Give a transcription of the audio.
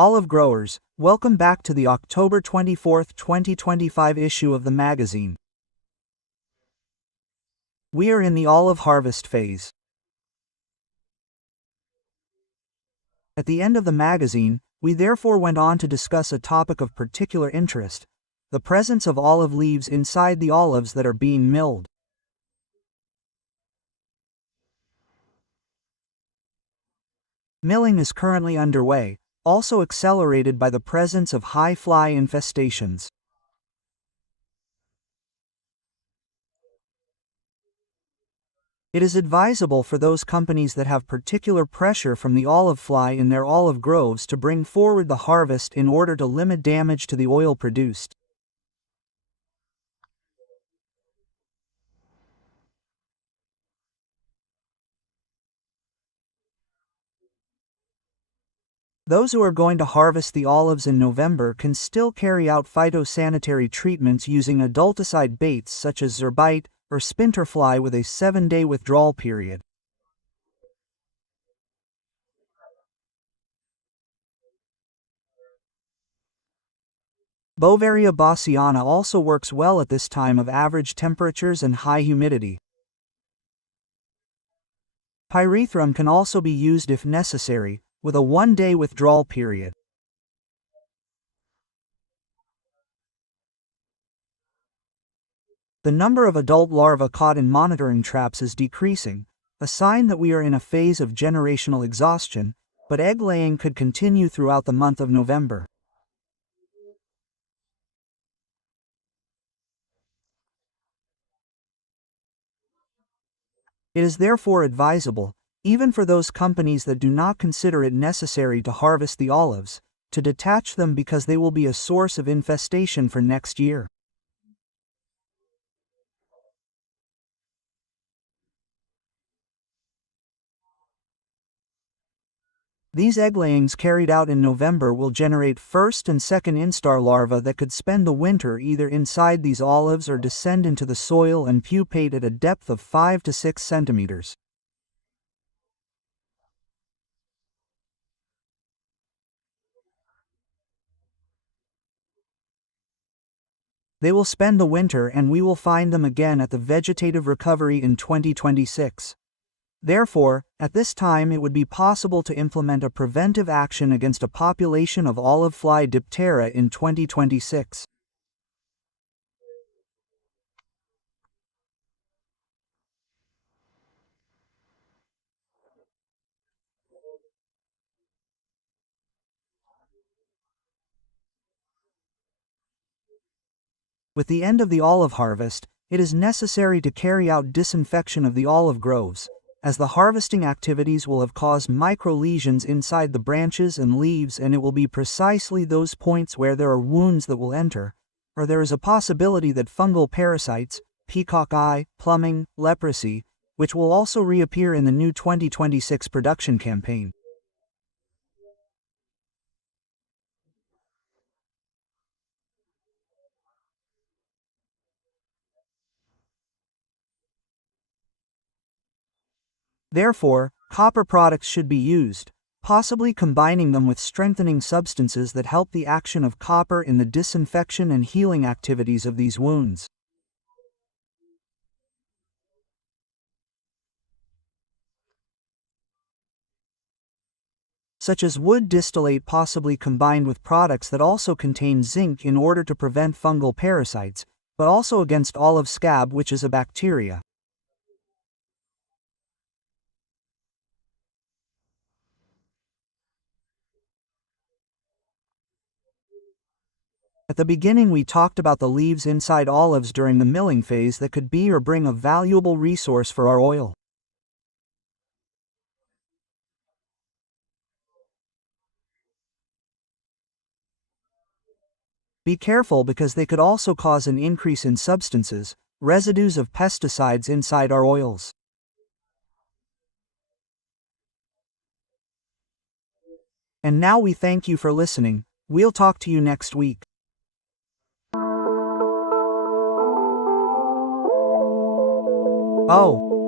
Olive growers, welcome back to the October 24, 2025 issue of the magazine. We are in the olive harvest phase. At the end of the magazine, we therefore went on to discuss a topic of particular interest: the presence of olive leaves inside the olives that are being milled. Milling is currently underway, also accelerated by the presence of high fly infestations. It is advisable for those companies that have particular pressure from the olive fly in their olive groves to bring forward the harvest in order to limit damage to the oil produced. Those who are going to harvest the olives in November can still carry out phytosanitary treatments using adulticide baits such as zerbite or spinterfly with a 7-day withdrawal period. Beauveria bassiana also works well at this time of average temperatures and high humidity. Pyrethrum can also be used if necessary, with a 1-day withdrawal period. The number of adult larvae caught in monitoring traps is decreasing, a sign that we are in a phase of generational exhaustion, but egg laying could continue throughout the month of November. It is therefore advisable, even for those companies that do not consider it necessary to harvest the olives, to detach them because they will be a source of infestation for next year. These egg layings carried out in November will generate first and second instar larvae that could spend the winter either inside these olives or descend into the soil and pupate at a depth of 5 to 6 centimeters. They will spend the winter and we will find them again at the vegetative recovery in 2026. Therefore, at this time it would be possible to implement a preventive action against a population of olive fly diptera in 2026. With the end of the olive harvest, it is necessary to carry out disinfection of the olive groves, as the harvesting activities will have caused micro-lesions inside the branches and leaves, and it will be precisely those points where there are wounds that will enter, or there is a possibility that fungal parasites, peacock eye, plumbing, leprosy, which will also reappear in the new 2026 production campaign. Therefore, copper products should be used, possibly combining them with strengthening substances that help the action of copper in the disinfection and healing activities of these wounds. Such as wood distillate, possibly combined with products that also contain zinc in order to prevent fungal parasites, but also against olive scab, which is a bacteria. At the beginning we talked about the leaves inside olives during the milling phase that could be or bring a valuable resource for our oil. Be careful because they could also cause an increase in substances, residues of pesticides inside our oils. And now we thank you for listening. We'll talk to you next week. Oh,